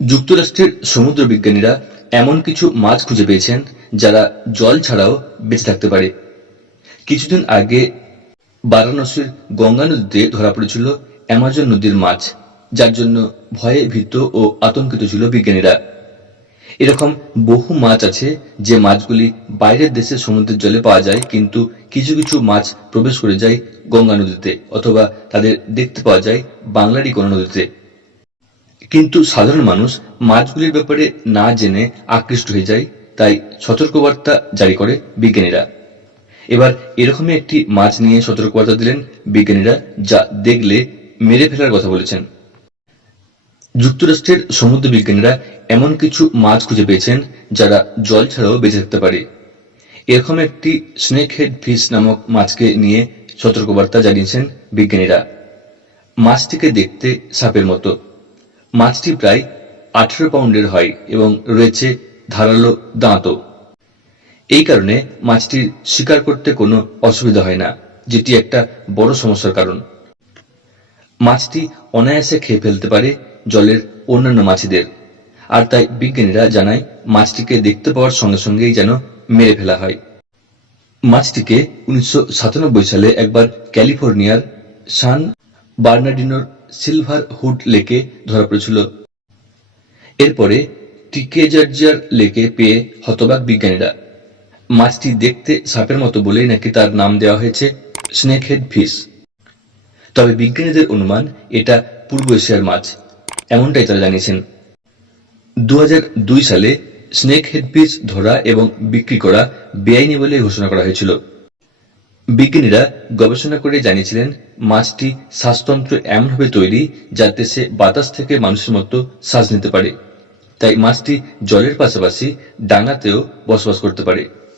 যুক্তরাষ্ট্রের সমুদ্র বিজ্ঞানীরা এমন কিছু মাছ খুঁজে পেয়েছেন যারা জল ছাড়াও বেঁচে থাকতে পারে। কিছুদিন আগে বারাণসীর গঙ্গা নদীতে ধরা পড়েছিল অ্যামাজন নদীর মাছ, যার জন্য ভয়ে ভীত ও আতঙ্কিত ছিল বিজ্ঞানীরা। এরকম বহু মাছ আছে যে মাছগুলি বাইরের দেশে সমুদ্রের জলে পাওয়া যায়, কিন্তু কিছু কিছু মাছ প্রবেশ করে যায় গঙ্গা নদীতে, অথবা তাদের দেখতে পাওয়া যায় বাংলারই কোনো নদীতে। কিন্তু সাধারণ মানুষ মাছগুলির ব্যাপারে না জেনে আকৃষ্ট হয়ে যায়, তাই সতর্কবার্তা জারি করে বিজ্ঞানীরা। এবার এরকমই একটি মাছ নিয়ে সতর্কবার্তা দিলেন বিজ্ঞানীরা, যা দেখলে মেরে ফেলার কথা বলেছেন। যুক্তরাষ্ট্রের সমুদ্র বিজ্ঞানীরা এমন কিছু মাছ খুঁজে পেয়েছেন, যারা জল ছাড়াও বেঁচে থাকতে পারে। এরকম একটি স্নেক হেড ফিশ নামক মাছকে নিয়ে সতর্কবার্তা জানিয়েছেন বিজ্ঞানীরা। মাছটিকে দেখতে সাপের মতো। মাছটি প্রায় আঠেরো পাউন্ডের হয় এবং রয়েছে ধারালো দাঁতও। এই কারণে মাছটির শিকার করতে কোনো অসুবিধা হয় না, যেটি একটা বড় সমস্যার কারণ। মাছটি অনায়াসে খেয়ে ফেলতে পারে জলের অন্যান্য মাছিদের, আর তাই বিজ্ঞানীরা জানায় মাছটিকে দেখতে পাওয়ার সঙ্গে সঙ্গেই যেন মেরে ফেলা হয়। মাছটিকে উনিশশো সাতানব্বই সালে একবার ক্যালিফোর্নিয়ার সান বার্নার্ডিনোর সিলভার হুড লেকে ধরা পড়েছিল। এরপরে টিকে জর্জিয়ার লেকে পেয়ে হতবাক বিজ্ঞানীরা। মাছটি দেখতে সাপের মতো বলেই নাকি তার নাম দেওয়া হয়েছে স্নেক হেড ফিশ তবে বিজ্ঞানীদের অনুমান, এটা পূর্ব এশিয়ার মাছ। এমনটাই তারা জানিয়েছেন। দু হাজার দুই সালে স্নেক হেড ফিশ ধরা এবং বিক্রি করা বেআইনি বলে ঘোষণা করা হয়েছিল। বিজ্ঞানীরা গবেষণা করে জানিয়েছিলেন, মাছটি শ্বাসতন্ত্র এমনভাবে তৈরি যাতে সে বাতাস থেকে মানুষের মতো শ্বাস নিতে পারে। তাই মাছটি জলের পাশাপাশি ডাঙাতেও বসবাস করতে পারে।